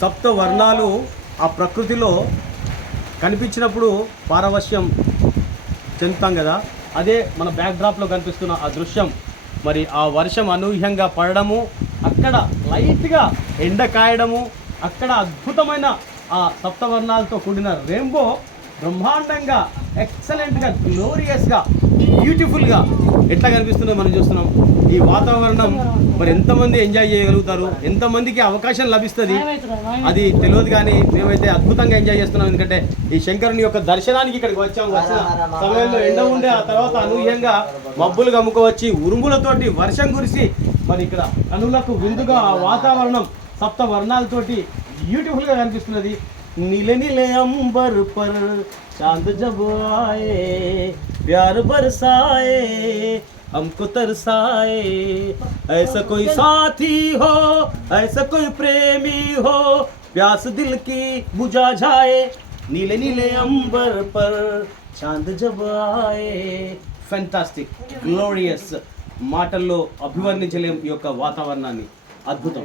సప్త వర్ణాలు ఆ ప్రకృతిలో కనిపించినప్పుడు పారవశ్యం చెందుతాం కదా. అదే మన బ్యాక్డ్రాప్లో కనిపిస్తున్న ఆ దృశ్యం, మరి ఆ వర్షం అనూహ్యంగా పడడము, అక్కడ లైట్గా ఎండ కాయడము, అక్కడ అద్భుతమైన ఆ సప్తవర్ణాలతో కూడిన రెయిన్బో బ్రహ్మాండంగా, ఎక్సలెంట్గా, గ్లోరియస్గా, బ్యూటిఫుల్గా ఎట్లా కనిపిస్తుందో మనం చూస్తున్నాం. ఈ వాతావరణం మరి ఎంతమంది ఎంజాయ్ చేయగలుగుతారు, ఎంతమందికి అవకాశం లభిస్తుంది అది తెలియదు, కానీ మేమైతే అద్భుతంగా ఎంజాయ్ చేస్తున్నాం. ఎందుకంటే ఈ శంకరుని యొక్క దర్శనానికి ఇక్కడికి వచ్చాము. వచ్చిన సమయంలో ఎండ ఉండే, ఆ తర్వాత అనూహ్యంగా మబ్బులు కమ్ముకోవచ్చి ఉరుములతోటి వర్షం కురిసి మరి ఇక్కడ కనులకు విందుగా ఆ వాతావరణం సప్త వర్ణాలతోటి బ్యూటిఫుల్గా కనిపిస్తున్నది. नीले नीले अंबर पर चांद जब आए, प्यार बरसाए, हमको तरसाए, ऐसा कोई साथी हो, ऐसा कोई प्रेमी हो, प्यास दिल की बुझा जाए, नीले नीले अंबर पर चांद जब आए. ఫెంటాస్టిక్, గ్లోరియస్, మాటల్లో అభివర్ణించలేం ఈ యొక్క వాతావరణాన్ని. అద్భుతం.